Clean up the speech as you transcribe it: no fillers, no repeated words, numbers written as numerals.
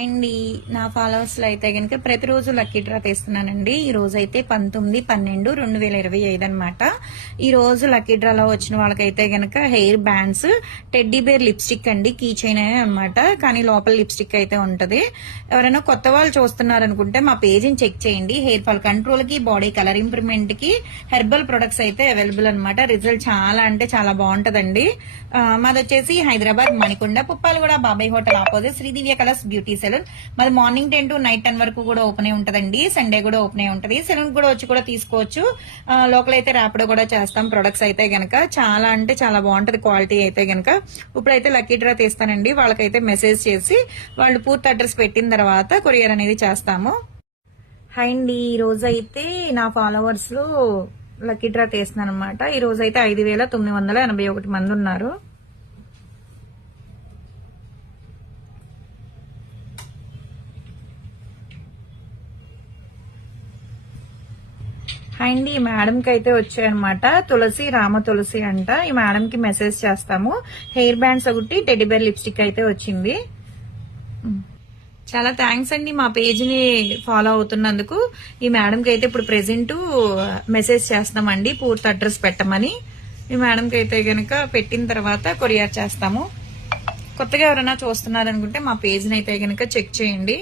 And నా followers లో అయితే కనుక ప్రతిరోజు లక్కీ డ్రా తీస్తున్నానండి. ఈ రోజు అయితే 19/12/2025 అనమాట. ఈ రోజు లక్కీ డ్రాలో వచ్చిన వాళ్ళకైతే గనక hair bands, teddy bear lipstick అండి, కీ చైన్ అనమాట. కానీ లోపల లిప్స్టిక్ అయితే ఉంటది. ఎవరైనా కొత్త వాళ్ళు చూస్తున్నారనుకుంటే మా పేజీని చెక్ చేయండి. హెయిర్ ఫాల్ కంట్రోల్ కి, బాడీ కలర్ ఇంప్రూవ్మెంట్ కి హెర్బల్ ప్రొడక్ట్స్ అయితే అవైలబుల్ అనమాట. రిజల్ట్ చాలా అంటే చాలా బాగుంటదండి. మాది వచ్చేసి Hyderabad Manikonda Puppalaguda Babai hotel opposite Sridivya colours beauty salon. మాది మార్నింగ్ 10 to నైట్ 10 వరకు కూడా ఓపెన్ అయి ఉంటదండి. సండే కూడా ఓపెన్ అయి ఉంటది. సెలూన్ కూడా వచ్చి కూడా తీసుకోవచ్చు. లోకల్ అయితే ర్యాపిడో కూడా చేస్తాం. ప్రొడక్ట్స్ అయితే గనక చాలా అంటే చాలా బాగుంటది క్వాలిటీ అయితే గనక. ఇప్పుడైతే లక్కీ డ్రా తీస్తానండి. వాళ్ళకైతే మెసేజ్ చేసి వాళ్ళు పూర్తి అడ్రస్ పెట్టిన తర్వాత కొరియర్ అనేది చేస్తాము. హాయ్ అండి, ఈ రోజు అయితే నా ఫాలోవర్స్ లో లక్కీ డ్రా తీస్తున్నాను అనమాట. ఈ రోజు అయితే 5,981 మంది ఉన్నారు. అండ్ ఈ మేడం కి అయితే వచ్చాయనమాట. తులసి, రామ తులసి అంట. ఈ మేడం కి మెసేజ్ చేస్తాము. హెయిర్ బ్యాండ్స్ ఒకటి, టెడ్డీ బేర్ లిప్స్టిక్ అయితే వచ్చింది. చాలా థ్యాంక్స్ అండి మా పేజ్ని ఫాలో అవుతున్నందుకు. ఈ మేడంకి అయితే ఇప్పుడు ప్రెసెంట్ మెసేజ్ చేస్తామండి పూర్తి అడ్రస్ పెట్టమని. ఈ మేడంకి అయితే గనక పెట్టిన తర్వాత కొరియర్ చేస్తాము. కొత్తగా ఎవరైనా చూస్తున్నారనుకుంటే మా పేజ్ని అయితే గనక చెక్ చేయండి.